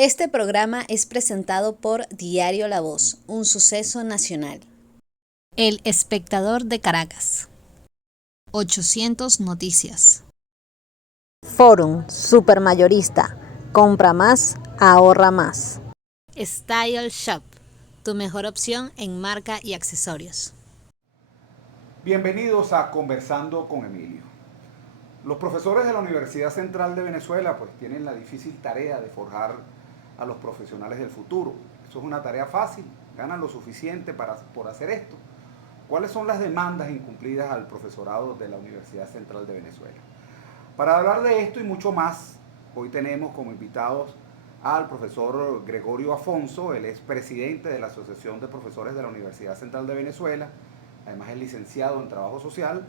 Este programa es presentado por Diario La Voz, un suceso nacional. El Espectador de Caracas. 800 Noticias. Forum Supermayorista. Compra más, ahorra más. Style Shop, tu mejor opción en marca y accesorios. Bienvenidos a Conversando con Emilio. Los profesores de la Universidad Central de Venezuela pues tienen la difícil tarea de forjar a los profesionales del futuro. Eso es una tarea fácil, ganan lo suficiente por hacer esto. ¿Cuáles son las demandas incumplidas al profesorado de la Universidad Central de Venezuela? Para hablar de esto y mucho más, hoy tenemos como invitados al profesor Gregorio Afonso. Él es presidente de la Asociación de Profesores de la Universidad Central de Venezuela, además es licenciado en Trabajo Social,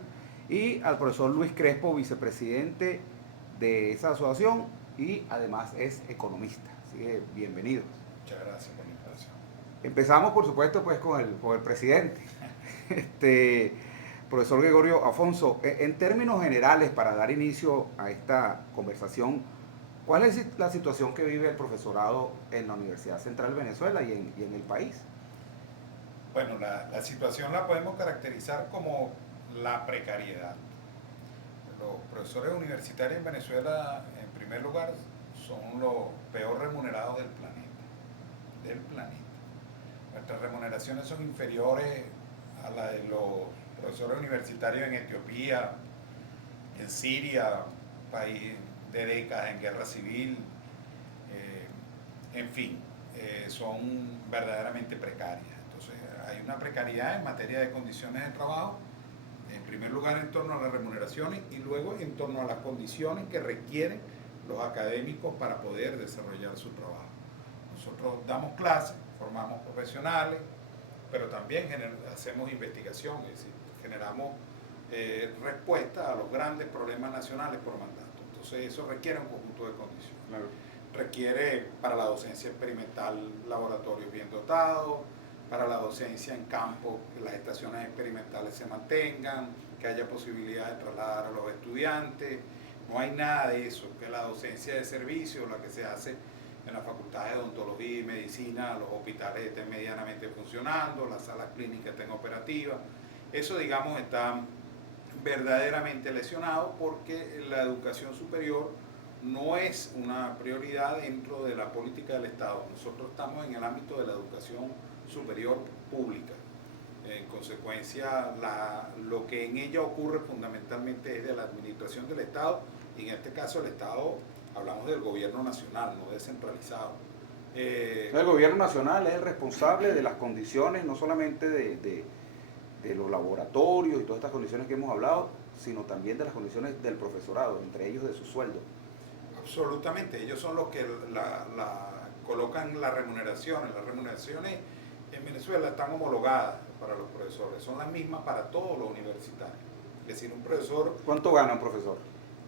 y al profesor Luis Crespo, vicepresidente de esa asociación y además es economista. Así que bienvenidos. Muchas gracias por la invitación. Empezamos, por supuesto, pues con el presidente. Profesor Gregorio Afonso, en términos generales, para dar inicio a esta conversación, ¿cuál es la situación que vive el profesorado en la Universidad Central de Venezuela y en el país? Bueno, la situación la podemos caracterizar como la precariedad. Los profesores universitarios en Venezuela, en primer lugar, son los peor remunerados del planeta. Nuestras remuneraciones son inferiores a la de los profesores universitarios en Etiopía, en Siria, país de décadas en guerra civil, en fin, son verdaderamente precarias. Entonces hay una precariedad en materia de condiciones de trabajo, en primer lugar en torno a las remuneraciones y luego en torno a las condiciones que requieren los académicos para poder desarrollar su trabajo. Nosotros damos clases, formamos profesionales, pero también hacemos investigación, es decir, generamos respuesta a los grandes problemas nacionales por mandato. Entonces eso requiere un conjunto de condiciones. Claro. Requiere para la docencia experimental laboratorios bien dotados, para la docencia en campo que las estaciones experimentales se mantengan, que haya posibilidad de trasladar a los estudiantes. No hay nada de eso, que la docencia de servicio, la que se hace en la Facultad de Odontología y Medicina, los hospitales estén medianamente funcionando, las salas clínicas estén operativas. Eso, digamos, está verdaderamente lesionado porque la educación superior no es una prioridad dentro de la política del Estado. Nosotros estamos en el ámbito de la educación superior pública. En consecuencia, lo que en ella ocurre fundamentalmente es de la administración del Estado, y en este caso el Estado, hablamos del gobierno nacional, no descentralizado. El gobierno nacional es el responsable de las condiciones, no solamente de los laboratorios y todas estas condiciones que hemos hablado, sino también de las condiciones del profesorado, entre ellos de su sueldo. Absolutamente, ellos son los que colocan las remuneraciones. Las remuneraciones en Venezuela están homologadas para los profesores, son las mismas para todos los universitarios. Es decir, un profesor... ¿Cuánto gana un profesor?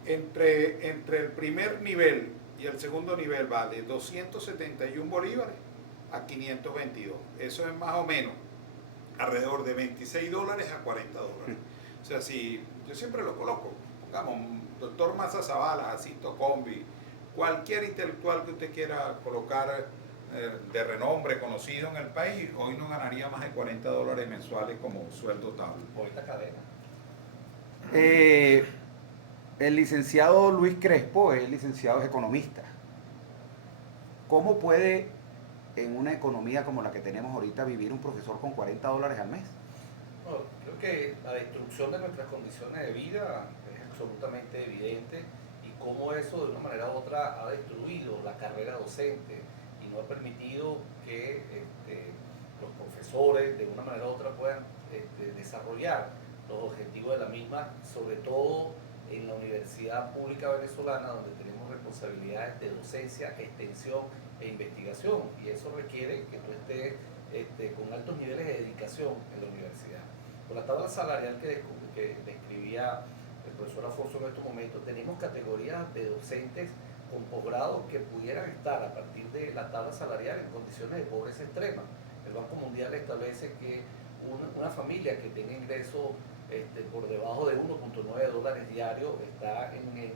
Entre el primer nivel y el segundo nivel va de 271 bolívares a 522. Eso es más o menos alrededor de $26 a $40. O sea, si yo siempre lo coloco, pongamos, doctor Maza Zavala, Jacinto Combi, cualquier intelectual que usted quiera colocar de renombre, conocido en el país, hoy no ganaría más de $40 mensuales como sueldo tabla. Ahorita cadena. El licenciado Luis Crespo es licenciado, es economista. ¿Cómo puede en una economía como la que tenemos ahorita vivir un profesor con $40 al mes? Bueno, creo que la destrucción de nuestras condiciones de vida es absolutamente evidente, y cómo eso de una manera u otra ha destruido la carrera docente y no ha permitido que los profesores de una manera u otra puedan desarrollar los objetivos de la misma, sobre todo en la Universidad Pública Venezolana, donde tenemos responsabilidades de docencia, extensión e investigación, y eso requiere que tú estés con altos niveles de dedicación en la universidad. Con la tabla salarial que describía el profesor Afonso en estos momentos, tenemos categorías de docentes con posgrado que pudieran estar a partir de la tabla salarial en condiciones de pobreza extrema. El Banco Mundial establece que una familia que tenga ingresos por debajo de $1.9 diarios está en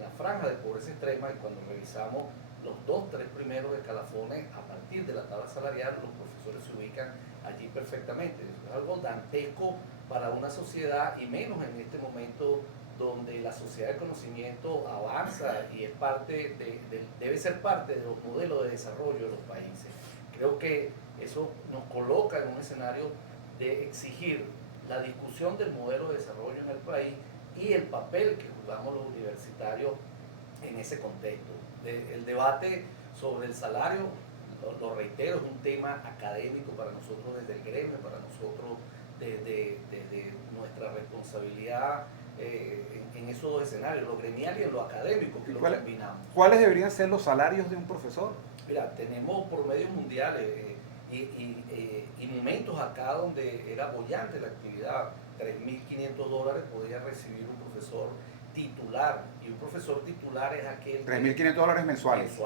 la franja de pobreza extrema, y cuando revisamos los 2-3 primeros escalafones, a partir de la tabla salarial, los profesores se ubican allí perfectamente. Es algo dantesco para una sociedad, y menos en este momento donde la sociedad del conocimiento avanza y es debe ser parte de los modelos de desarrollo de los países. Creo que eso nos coloca en un escenario de exigir la discusión del modelo de desarrollo en el país y el papel que jugamos los universitarios en ese contexto. El debate sobre el salario, lo reitero, es un tema académico para nosotros desde el gremio, para nosotros desde nuestra responsabilidad en esos dos escenarios, lo gremial y en lo académico, que lo combinamos. ¿Cuáles deberían ser los salarios de un profesor? Mira, tenemos promedios mundiales y momentos acá donde era bollante la actividad. $3.500 podía recibir un profesor titular, y un profesor titular es aquel... $3.500 mensuales.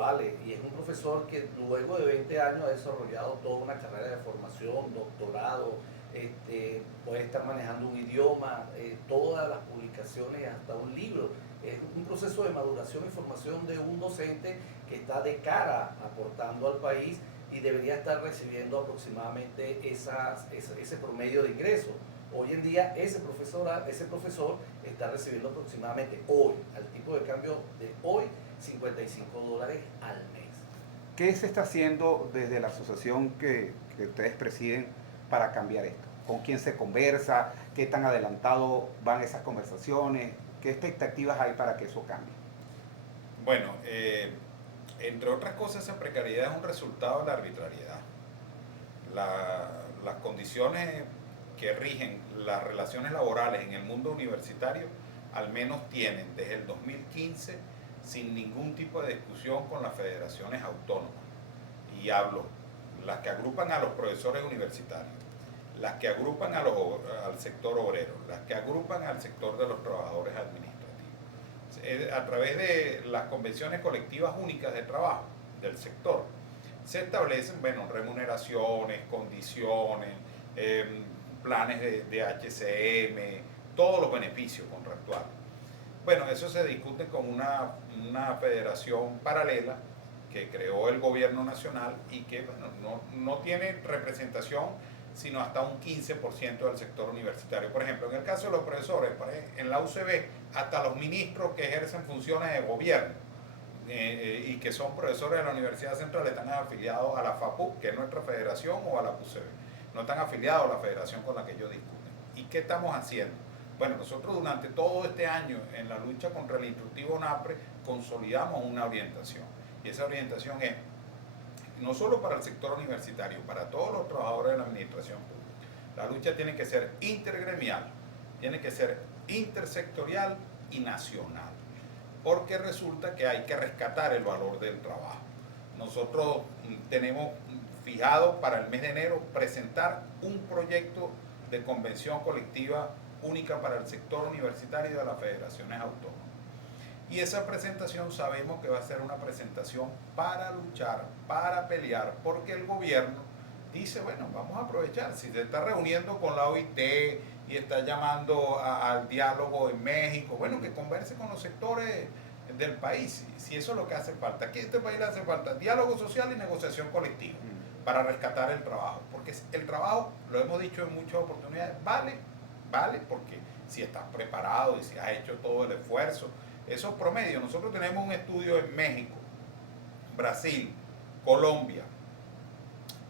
Y es un profesor que luego de 20 años ha desarrollado toda una carrera de formación, doctorado, puede estar manejando un idioma, todas las publicaciones, hasta un libro. Es un proceso de maduración y formación de un docente que está de cara aportando al país y debería estar recibiendo aproximadamente ese promedio de ingresos. Hoy en día ese profesor está recibiendo aproximadamente hoy, al tipo de cambio de hoy, $55 al mes. ¿Qué se está haciendo desde la asociación que ustedes presiden para cambiar esto? ¿Con quién se conversa? ¿Qué tan adelantado van esas conversaciones? ¿Qué expectativas hay para que eso cambie? Bueno, entre otras cosas, esa precariedad es un resultado de la arbitrariedad. Las condiciones que rigen las relaciones laborales en el mundo universitario al menos tienen desde el 2015 sin ningún tipo de discusión con las federaciones autónomas. Y hablo, las que agrupan a los profesores universitarios, las que agrupan al sector obrero, las que agrupan al sector de los trabajadores administrativos. A través de las convenciones colectivas únicas de trabajo del sector, se establecen remuneraciones, condiciones, planes de HCM, todos los beneficios contractuales. Bueno, eso se discute con una federación paralela que creó el gobierno nacional y que no tiene representación sino hasta un 15% del sector universitario. Por ejemplo, en el caso de los profesores, en la UCB, hasta los ministros que ejercen funciones de gobierno y que son profesores de la Universidad Central están afiliados a la FAPU, que es nuestra federación, o a la UCB. No están afiliados a la federación con la que ellos discuten. ¿Y qué estamos haciendo? Bueno, nosotros durante todo este año en la lucha contra el instructivo ONAPRE consolidamos una orientación. Y esa orientación es no solo para el sector universitario, para todos los trabajadores de la administración pública. La lucha tiene que ser intergremial, tiene que ser intersectorial y nacional, porque resulta que hay que rescatar el valor del trabajo. Nosotros tenemos fijado para el mes de enero presentar un proyecto de convención colectiva única para el sector universitario de las federaciones autónomas. Y esa presentación sabemos que va a ser una presentación para luchar, para pelear, porque el gobierno dice, bueno, vamos a aprovechar, si se está reuniendo con la OIT y está llamando al diálogo en México, bueno, que converse con los sectores del país, si eso es lo que hace falta. Aquí en este país le hace falta diálogo social y negociación colectiva para rescatar el trabajo, porque el trabajo, lo hemos dicho en muchas oportunidades, vale porque si estás preparado y si has hecho todo el esfuerzo, esos promedios, nosotros tenemos un estudio en México, Brasil, Colombia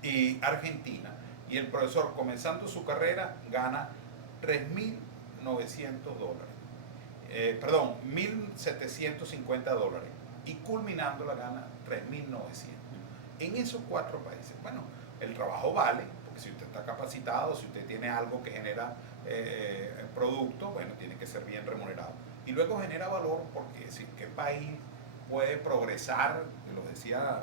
y Argentina, y el profesor comenzando su carrera gana $1.750 y culminando la gana $3.900 en esos 4 países. Bueno, el trabajo vale, porque si usted está capacitado, si usted tiene algo que genera producto, bueno, tiene que ser bien remunerado. Y luego genera valor, porque si qué país puede progresar, lo decía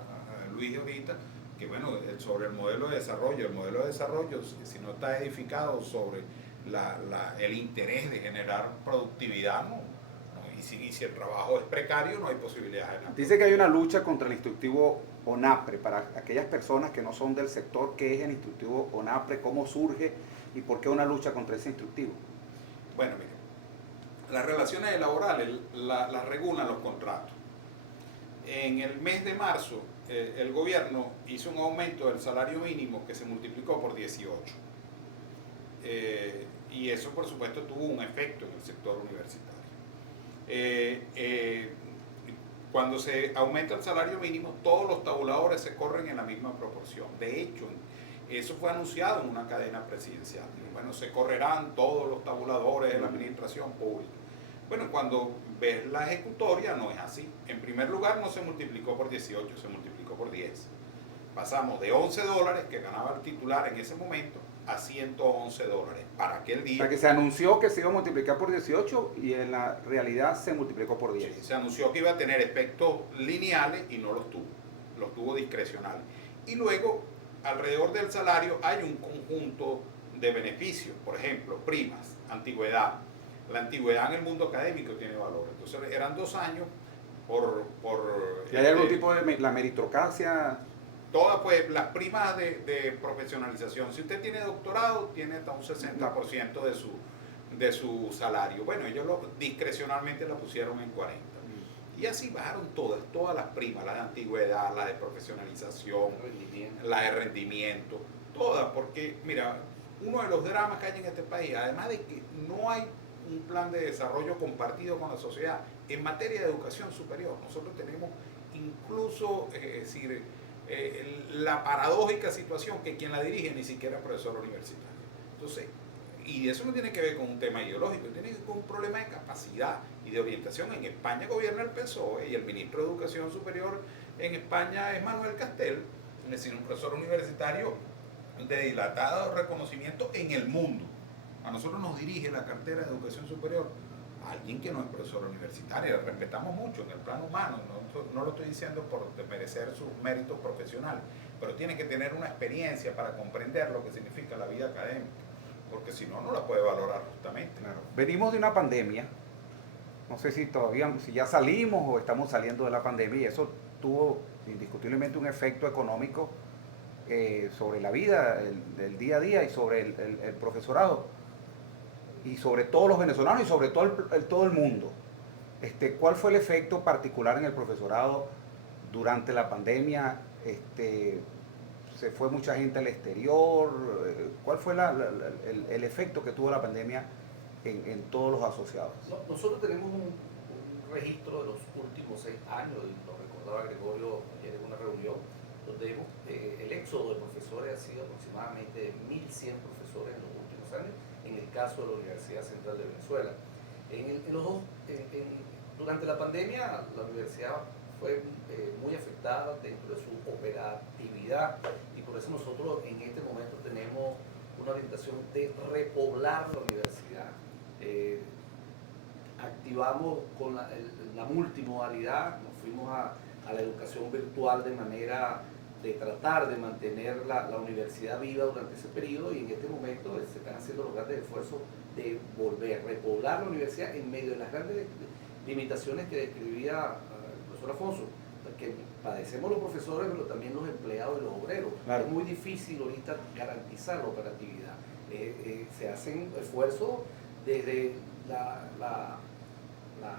Luis ahorita, que bueno, sobre el modelo de desarrollo, si no está edificado sobre el interés de generar productividad, y si el trabajo es precario, no hay posibilidad de nada. Dice que hay una lucha contra el instructivo ONAPRE. Para aquellas personas que no son del sector, ¿qué es el instructivo ONAPRE? ¿Cómo surge? ¿Y por qué una lucha contra ese instructivo? Bueno, mire, las relaciones laborales las regulan los contratos. En el mes de marzo, el gobierno hizo un aumento del salario mínimo que se multiplicó por 18. Y eso, por supuesto, tuvo un efecto en el sector universitario. Cuando se aumenta el salario mínimo, todos los tabuladores se corren en la misma proporción. De hecho, eso fue anunciado en una cadena presidencial. Bueno, se correrán todos los tabuladores de la administración pública. Bueno, cuando ves la ejecutoria, no es así. En primer lugar, no se multiplicó por 18, se multiplicó por 10. Pasamos de $11 que ganaba el titular en ese momento a $111 para aquel día. O sea, que se anunció que se iba a multiplicar por 18 y en la realidad se multiplicó por 10. Sí, se anunció que iba a tener efectos lineales y no los tuvo discrecionales. Y luego, alrededor del salario hay un conjunto de beneficios, por ejemplo, primas, antigüedad. La antigüedad en el mundo académico tiene valor. Entonces eran 2 años ¿Y hay algún tipo de la meritocracia? Todas, pues, las primas de profesionalización. Si usted tiene doctorado, tiene hasta un 60% de su salario. Bueno, ellos discrecionalmente la pusieron en 40. Y así bajaron todas las primas, la de antigüedad, la de profesionalización, la de rendimiento, todas, porque, mira, uno de los dramas que hay en este país, además de que no hay un plan de desarrollo compartido con la sociedad en materia de educación superior, nosotros tenemos incluso, la paradójica situación que quien la dirige ni siquiera es profesor universitario. Entonces, y eso no tiene que ver con un tema ideológico, tiene que ver con un problema de capacidad y de orientación. En España gobierna el PSOE y el ministro de Educación Superior en España es Manuel Castel, es decir, un profesor universitario de dilatado reconocimiento en el mundo. A nosotros nos dirige la cartera de Educación Superior alguien que no es profesor universitario, le respetamos mucho en el plano humano, no lo estoy diciendo por desmerecer sus méritos profesionales, pero tiene que tener una experiencia para comprender lo que significa la vida académica, porque si no, no la puede valorar justamente. Claro. Venimos de una pandemia, no sé si ya salimos o estamos saliendo de la pandemia, y eso tuvo indiscutiblemente un efecto económico sobre la vida, del día a día y sobre el profesorado, y sobre todos los venezolanos y sobre todo el mundo. ¿Cuál fue el efecto particular en el profesorado durante la pandemia? ¿Se fue mucha gente al exterior? ¿Cuál fue el efecto que tuvo la pandemia en todos los asociados? Nosotros tenemos un registro de los últimos 6 años, y lo recordaba Gregorio ayer en una reunión, donde el éxodo de profesores ha sido aproximadamente de 1.100 profesores en los últimos años, en el caso de la Universidad Central de Venezuela. Durante la pandemia, la universidad fue muy afectada dentro de su operatividad, y por eso nosotros en este momento tenemos una orientación de repoblar la universidad. Activamos con la multimodalidad, nos fuimos a la educación virtual de manera de tratar de mantener la universidad viva durante ese periodo, y en este momento se están haciendo los grandes esfuerzos de repoblar la universidad en medio de las grandes limitaciones que describía el profesor Afonso, que padecemos los profesores, pero también los empleados y los obreros. Claro. Es muy difícil ahorita garantizar la operatividad. Se hacen esfuerzos desde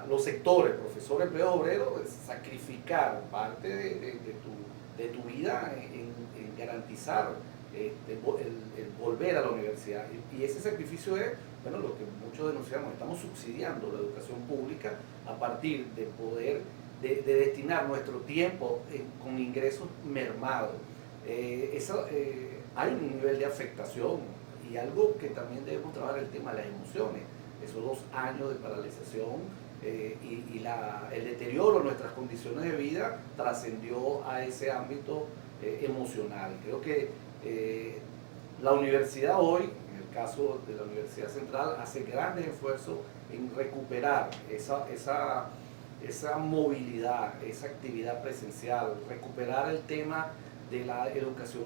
los sectores, profesor, empleado, obrero, sacrificar parte de tu vida en garantizar el volver a la universidad. Y ese sacrificio es, bueno, lo que muchos denunciamos: estamos subsidiando la educación pública a partir de poder de destinar nuestro tiempo con ingresos mermados. Hay un nivel de afectación, y algo que también debemos trabajar, el tema de las emociones. Esos 2 años de paralización el deterioro de nuestras condiciones de vida trascendió a ese ámbito emocional. Creo que la universidad hoy, en el caso de la Universidad Central, hace grandes esfuerzos en recuperar esa movilidad, esa actividad presencial, recuperar el tema de la educación,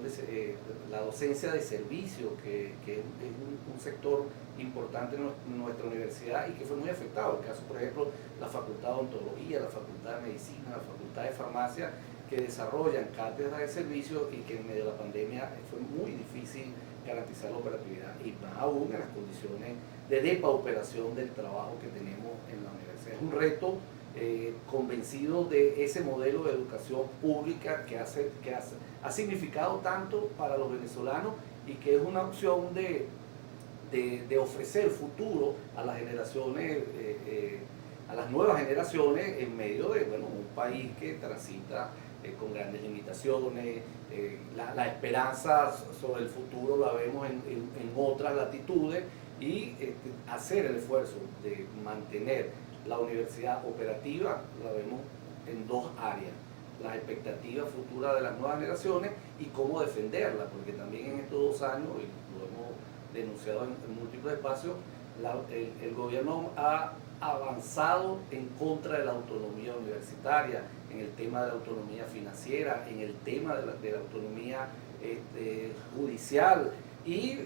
la docencia de servicio, que es un sector importante en nuestra universidad y que fue muy afectado. El caso, por ejemplo, la Facultad de Odontología, la Facultad de Medicina, la Facultad de Farmacia, que desarrollan cátedras de servicio, y que en medio de la pandemia fue muy difícil garantizar la operatividad, y más aún en las condiciones de depauperación del trabajo que tenemos en la universidad. Es un reto convencidos de ese modelo de educación pública que ha significado tanto para los venezolanos y que es una opción de ofrecer futuro a las generaciones, a las nuevas generaciones en medio de un país que transita con grandes limitaciones. La esperanza sobre el futuro la vemos en otras latitudes y hacer el esfuerzo de mantener la universidad operativa la vemos en dos áreas: las expectativas futuras de las nuevas generaciones y cómo defenderla, porque también en estos 2 años, y lo hemos denunciado en múltiples espacios, el gobierno ha avanzado en contra de la autonomía universitaria, en el tema de la autonomía financiera, en el tema de la autonomía judicial, y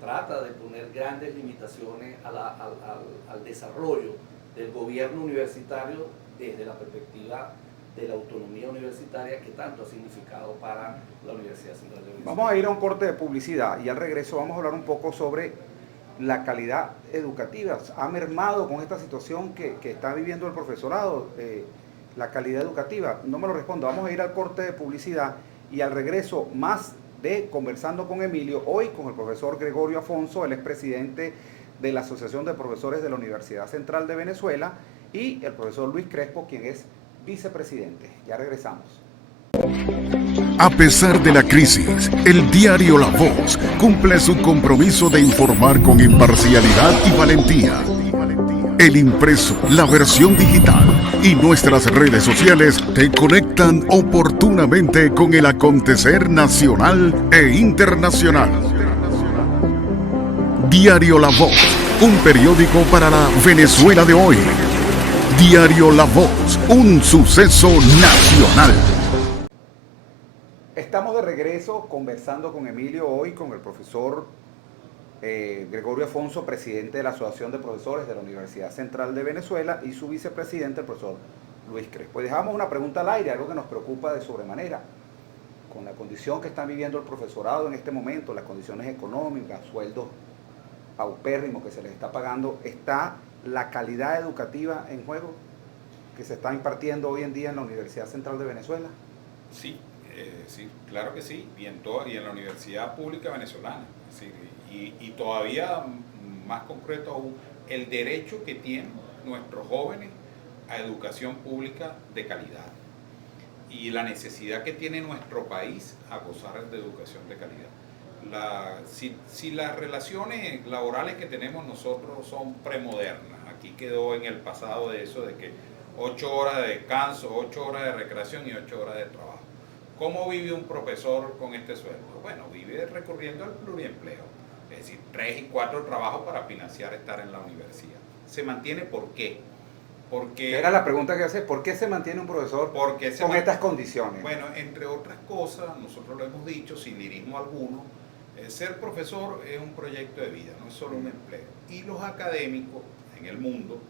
trata de poner grandes limitaciones al desarrollo del gobierno universitario desde la perspectiva de la autonomía universitaria que tanto ha significado para la Universidad Central de Venezuela. Vamos a ir a un corte de publicidad y al regreso vamos a hablar un poco sobre la calidad educativa. Ha mermado con esta situación que está viviendo el profesorado, la calidad educativa. No me lo respondo. Vamos a ir al corte de publicidad y al regreso más de Conversando con Emilio, hoy con el profesor Gregorio Afonso, el expresidente de la Asociación de Profesores de la Universidad Central de Venezuela, y el profesor Luis Crespo, quien es vicepresidente. Ya regresamos. A pesar de la crisis, el diario La Voz cumple su compromiso de informar con imparcialidad y valentía. El impreso, la versión digital y nuestras redes sociales te conectan oportunamente con el acontecer nacional e internacional. Diario La Voz, un periódico para la Venezuela de hoy. Diario La Voz, un suceso nacional. Estamos de regreso conversando con Emilio hoy con el profesor Gregorio Afonso, presidente de la Asociación de Profesores de la Universidad Central de Venezuela, y su vicepresidente, el profesor Luis Crespo. Dejamos una pregunta al aire, algo que nos preocupa de sobremanera. Con la condición que están viviendo el profesorado en este momento, las condiciones económicas, sueldos paupérrimos que se les está pagando, ¿está la calidad educativa en juego que se está impartiendo hoy en día en la Universidad Central de Venezuela? Sí, sí, claro que sí, y en la Universidad Pública Venezolana. Sí, y todavía más concreto aún, el derecho que tienen nuestros jóvenes a educación pública de calidad y la necesidad que tiene nuestro país a gozar de educación de calidad. Si las relaciones laborales que tenemos nosotros son premodernas, aquí quedó en el pasado de eso de que 8 horas de descanso, 8 horas de recreación y 8 horas de trabajo. ¿Cómo vive un profesor con este sueldo? Bueno, vive recurriendo al pluriempleo, es decir, 3 y 4 trabajos para financiar estar en la universidad. ¿Se mantiene por qué? Porque era la pregunta que hace, ¿por qué se mantiene un profesor con estas condiciones? Bueno, entre otras cosas, nosotros lo hemos dicho sin lirismo alguno, ser profesor es un proyecto de vida, no es solo un empleo. Y los académicos en el mundo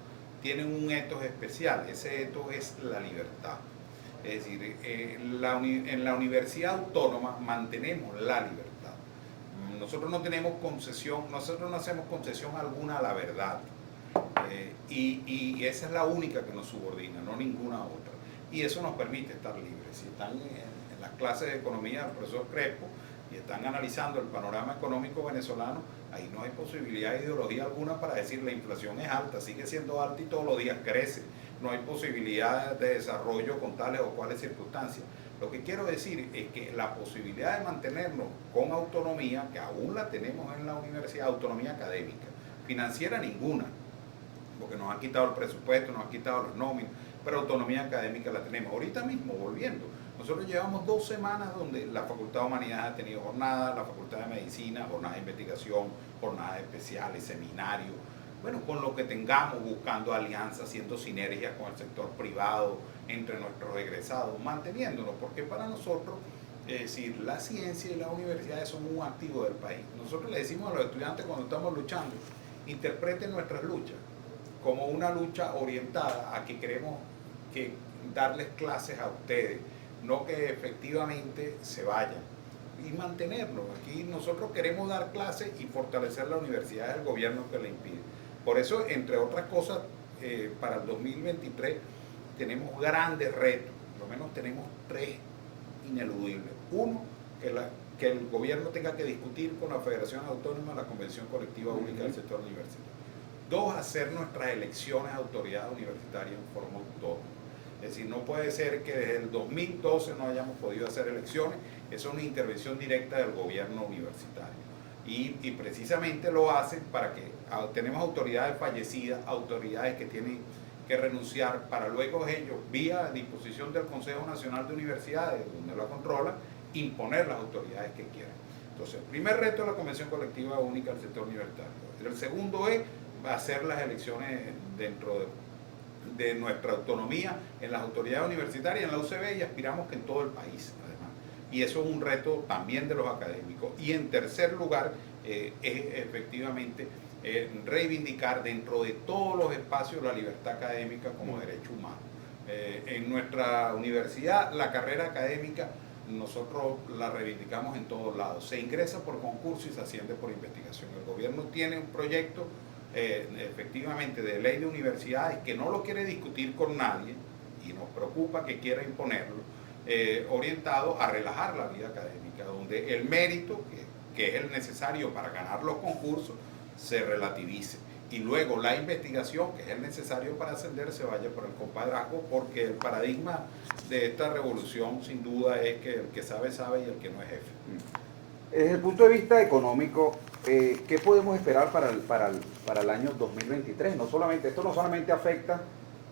tienen un ethos especial, ese ethos es la libertad. Es decir, en la Universidad Autónoma mantenemos la libertad. Nosotros no tenemos concesión, nosotros no hacemos concesión alguna a la verdad. Y esa es la única que nos subordina, no ninguna otra. Y eso nos permite estar libres. Si están en las clases de economía del profesor Crespo y están analizando el panorama económico venezolano, ahí no hay posibilidad de ideología alguna para decir la inflación es alta, sigue siendo alta y todos los días crece. No hay posibilidad de desarrollo con tales o cuales circunstancias. Lo que quiero decir es que la posibilidad de mantenernos con autonomía, que aún la tenemos en la universidad, autonomía académica, financiera ninguna, porque nos han quitado el presupuesto, nos han quitado los nóminas, pero autonomía académica la tenemos. Ahorita mismo, volviendo, nosotros llevamos 2 semanas donde la Facultad de Humanidades ha tenido jornadas, la Facultad de Medicina, jornadas de investigación, jornadas especiales, seminarios, bueno, con lo que tengamos, buscando alianzas, haciendo sinergias con el sector privado, entre nuestros egresados, manteniéndonos, porque para nosotros, es decir, la ciencia y las universidades son un activo del país. Nosotros le decimos a los estudiantes cuando estamos luchando, interpreten nuestras luchas como una lucha orientada a que queremos que darles clases a ustedes, no que efectivamente se vayan, y mantenerlos. Aquí nosotros queremos dar clases y fortalecer la universidad, del gobierno que le impide. Por eso, entre otras cosas, para el 2023 tenemos grandes retos, por lo menos tenemos 3 ineludibles. Uno, que el gobierno tenga que discutir con la Federación Autónoma la Convención Colectiva Única del Sector Universitario. 2, hacer nuestras elecciones a autoridades universitarias en forma autónoma. Es decir, no puede ser que desde el 2012 no hayamos podido hacer elecciones, eso es una intervención directa del gobierno universitario. Y precisamente lo hacen para que tenemos autoridades fallecidas, autoridades que tienen que renunciar, para luego ellos, vía disposición del Consejo Nacional de Universidades, donde la controla, imponer las autoridades que quieran. Entonces, el primer reto es la Convención Colectiva Única del Sector Universitario. El segundo es hacer las elecciones dentro de nuestra autonomía en las autoridades universitarias, en la UCB, y aspiramos que en todo el país, además. Y eso es un reto también de los académicos. Y en tercer lugar, es efectivamente reivindicar dentro de todos los espacios la libertad académica como derecho humano. En nuestra universidad, la carrera académica, nosotros la reivindicamos en todos lados. Se ingresa por concurso y se asciende por investigación. El gobierno tiene un proyecto efectivamente de ley de universidades que no lo quiere discutir con nadie y nos preocupa que quiera imponerlo, orientado a relajar la vida académica, donde el mérito, que es el necesario para ganar los concursos, se relativice. Y luego la investigación, que es el necesario para ascender, se vaya por el compadrazgo, porque el paradigma de esta revolución sin duda es que el que sabe, sabe y el que no es jefe. Desde el punto de vista económico, ¿qué podemos esperar para el año 2023? Esto no solamente afecta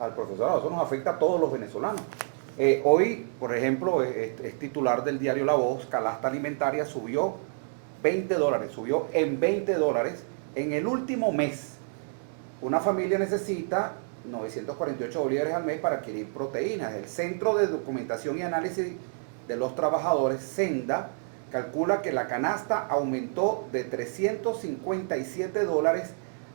al profesorado, eso nos afecta a todos los venezolanos. Hoy, por ejemplo, es titular del diario La Voz, canasta alimentaria subió $20, subió en $20 en el último mes. Una familia necesita 948 bolívares al mes para adquirir proteínas. El Centro de Documentación y Análisis de los Trabajadores, Senda, calcula que la canasta aumentó de $357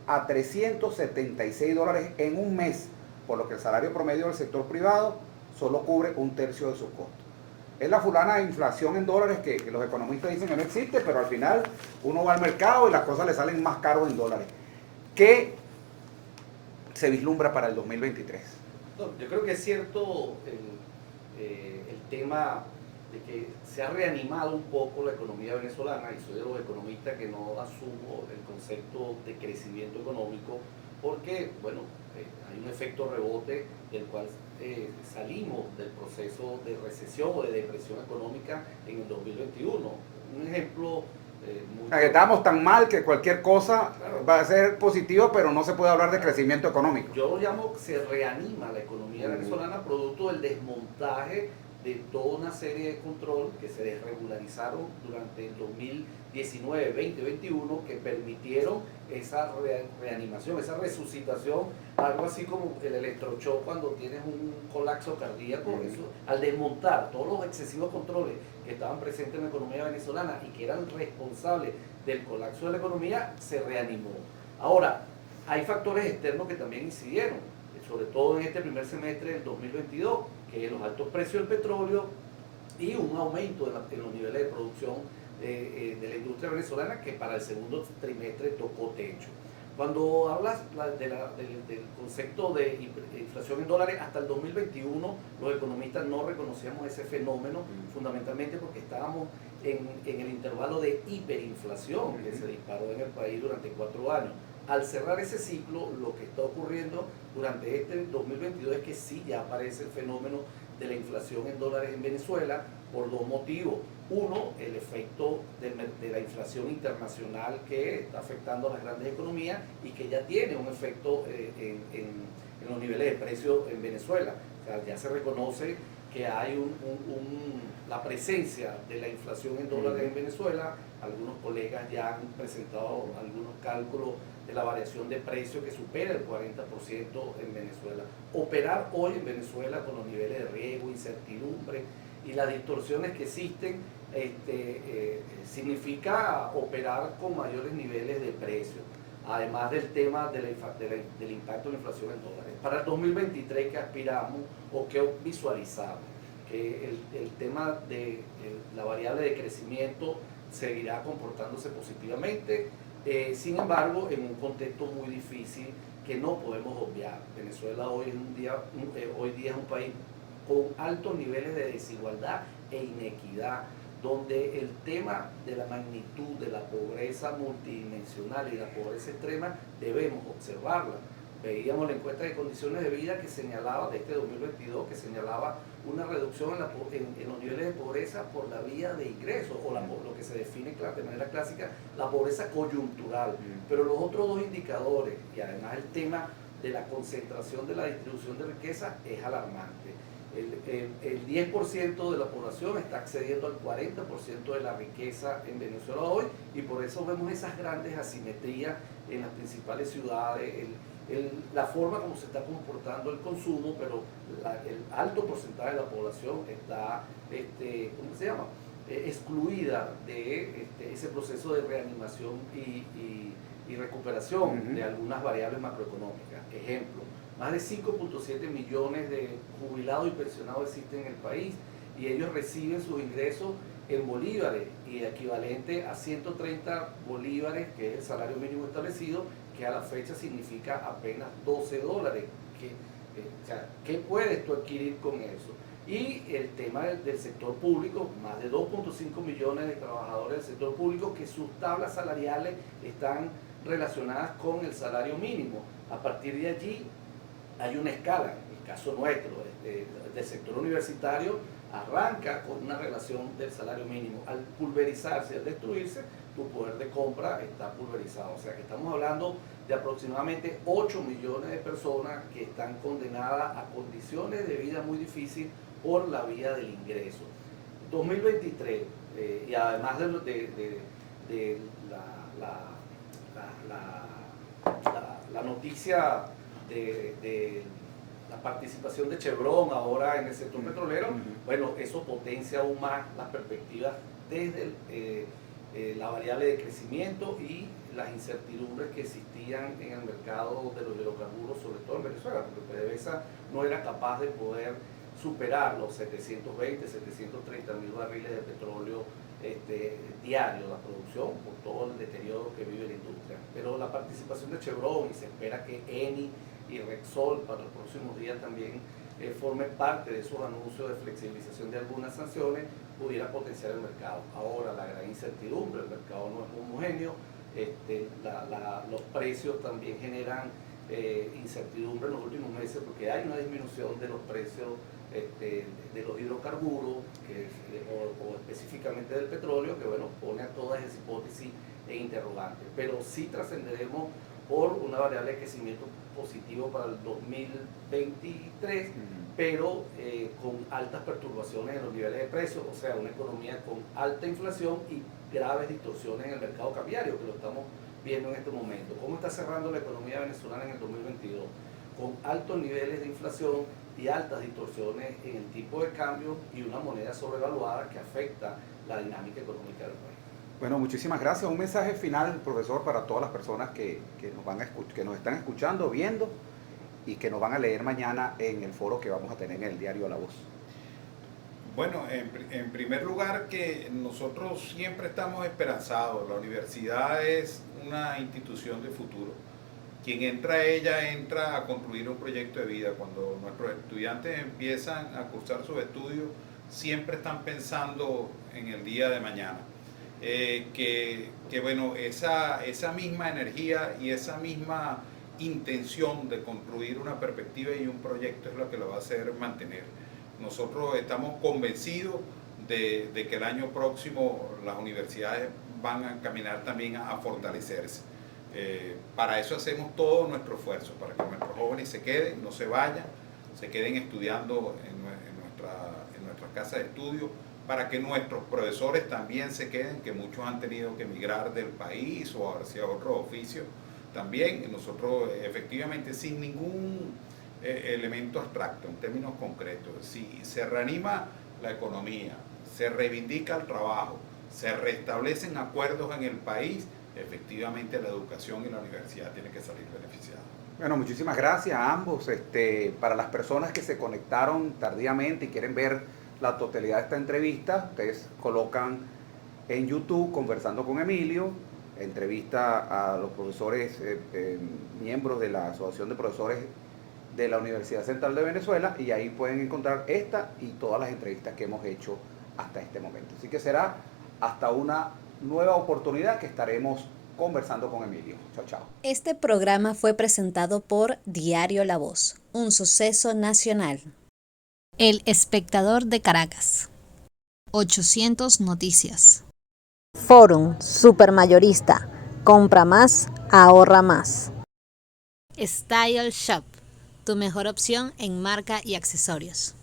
a $376 en un mes, por lo que el salario promedio del sector privado solo cubre un tercio de sus costos. Es la fulana inflación en dólares que los economistas dicen que no existe, pero al final uno va al mercado y las cosas le salen más caros en dólares. ¿Qué se vislumbra para el 2023? No, yo creo que es cierto el tema de que se ha reanimado un poco la economía venezolana, y soy de los economistas que no asumo el concepto de crecimiento económico, porque, bueno, hay un efecto rebote del cual salimos del proceso de recesión o de depresión económica en el 2021. Un ejemplo que estábamos tan mal que cualquier cosa va a ser positiva, pero no se puede hablar de crecimiento económico. Yo lo llamo que se reanima la economía venezolana producto del desmontaje de toda una serie de control que se desregularizaron durante el 2019, 20, 21, que permitieron esa reanimación, esa resucitación, algo así como el electroshock cuando tienes un colapso cardíaco. Eso, al desmontar todos los excesivos controles que estaban presentes en la economía venezolana y que eran responsables del colapso de la economía, se reanimó. Ahora, hay factores externos que también incidieron, sobre todo en este primer semestre del 2022, que es los altos precios del petróleo y un aumento en los niveles de producción de la industria venezolana, que para el segundo trimestre tocó techo. Cuando hablas del concepto de inflación en dólares, hasta el 2021 los economistas no reconocíamos ese fenómeno, fundamentalmente porque estábamos en el intervalo de hiperinflación que se disparó en el país durante 4 años. Al cerrar ese ciclo, lo que está ocurriendo durante este 2022 es que sí ya aparece el fenómeno de la inflación en dólares en Venezuela por 2 motivos. Uno, el efecto de la inflación internacional que está afectando a las grandes economías y que ya tiene un efecto en los niveles de precios en Venezuela. O sea, ya se reconoce que hay la presencia de la inflación en dólares en Venezuela. Algunos colegas ya han presentado algunos cálculos de la variación de precios que supera el 40% en Venezuela. Operar hoy en Venezuela con los niveles de riesgo, incertidumbre y las distorsiones que existen, significa operar con mayores niveles de precios, además del tema del impacto de la inflación en dólares. Para el 2023, ¿qué aspiramos o qué visualizamos? Que el tema de la variable de crecimiento seguirá comportándose positivamente. Sin embargo, en un contexto muy difícil que no podemos obviar. Venezuela hoy día es un país con altos niveles de desigualdad e inequidad, donde el tema de la magnitud de la pobreza multidimensional y la pobreza extrema debemos observarla. Veíamos la encuesta de condiciones de vida que señalaba, de este 2022, que señalaba una reducción en los niveles de pobreza por la vía de ingresos, o lo que se define de manera clásica, la pobreza coyuntural. Pero los otros dos indicadores, y además el tema de la concentración de la distribución de riqueza, es alarmante. El 10% de la población está accediendo al 40% de la riqueza en Venezuela hoy, y por eso vemos esas grandes asimetrías en las principales ciudades, la forma como se está comportando el consumo, pero el alto porcentaje de la población está, ¿cómo se llama?, excluida de ese proceso de reanimación y recuperación de algunas variables macroeconómicas. Ejemplo, más de 5.7 millones de jubilados y pensionados existen en el país, y ellos reciben sus ingresos en bolívares, y equivalente a 130 bolívares, que es el salario mínimo establecido, que a la fecha significa apenas $12. ¿Qué puedes tú adquirir con eso? Y el tema del sector público, más de 2.5 millones de trabajadores del sector público, que sus tablas salariales están relacionadas con el salario mínimo. A partir de allí hay una escala. En el caso nuestro, del sector universitario, arranca con una relación del salario mínimo. Al pulverizarse, al destruirse, tu poder de compra está pulverizado. O sea que estamos hablando de aproximadamente 8 millones de personas que están condenadas a condiciones de vida muy difíciles por la vía del ingreso. 2023, y además de la noticia de la participación de Chevron ahora en el sector petrolero, bueno, eso potencia aún más las perspectivas desde la variable de crecimiento y las incertidumbres que existían en el mercado de los hidrocarburos, sobre todo en Venezuela, porque PDVSA no era capaz de poder superar los 720, 730 mil barriles de petróleo diario, la producción, por todo el deterioro que vive la industria. Pero la participación de Chevron, y se espera que Eni y Repsol para los próximos días también forme parte de esos anuncios de flexibilización de algunas sanciones, pudiera potenciar el mercado. Ahora, la gran incertidumbre, el mercado no es homogéneo, los precios también generan incertidumbre en los últimos meses, porque hay una disminución de los precios de los hidrocarburos o específicamente del petróleo, que bueno, pone a todas esas hipótesis e interrogantes. Pero sí trascenderemos por una variable de crecimiento positivo para el 2023, pero con altas perturbaciones en los niveles de precios, o sea, una economía con alta inflación y graves distorsiones en el mercado cambiario, que lo estamos viendo en este momento. ¿Cómo está cerrando la economía venezolana en el 2022? Con altos niveles de inflación y altas distorsiones en el tipo de cambio y una moneda sobrevaluada que afecta la dinámica económica del país. Bueno, muchísimas gracias. Un mensaje final, profesor, para todas las personas que nos están escuchando, viendo y que nos van a leer mañana en el foro que vamos a tener en el diario La Voz. Bueno, en primer lugar, que nosotros siempre estamos esperanzados. La universidad es una institución de futuro. Quien entra a ella entra a construir un proyecto de vida. Cuando nuestros estudiantes empiezan a cursar sus estudios, siempre están pensando en el día de mañana. Bueno, esa misma energía y esa misma intención de construir una perspectiva y un proyecto es lo que lo va a hacer mantener. Nosotros estamos convencidos de que el año próximo las universidades van a caminar también a fortalecerse. Para eso hacemos todo nuestro esfuerzo, para que nuestros jóvenes se queden, no se vayan, se queden estudiando en nuestras casas de estudio, para que nuestros profesores también se queden, que muchos han tenido que emigrar del país o hacia otros oficios también. Nosotros efectivamente, sin ningún elemento abstracto, en términos concretos, si se reanima la economía, se reivindica el trabajo, se restablecen acuerdos en el país, efectivamente la educación y la universidad tienen que salir beneficiadas. Bueno, muchísimas gracias a ambos. Para las personas que se conectaron tardíamente y quieren ver la totalidad de esta entrevista, ustedes colocan en YouTube Conversando con Emilio, entrevista a los profesores, miembros de la Asociación de Profesores de la Universidad Central de Venezuela, y ahí pueden encontrar esta y todas las entrevistas que hemos hecho hasta este momento. Así que será hasta una nueva oportunidad que estaremos conversando con Emilio. Chao, chao. Este programa fue presentado por Diario La Voz, un suceso nacional. El Espectador de Caracas. 800 Noticias. Forum Supermayorista. Compra más, ahorra más. Style Shop, tu mejor opción en marca y accesorios.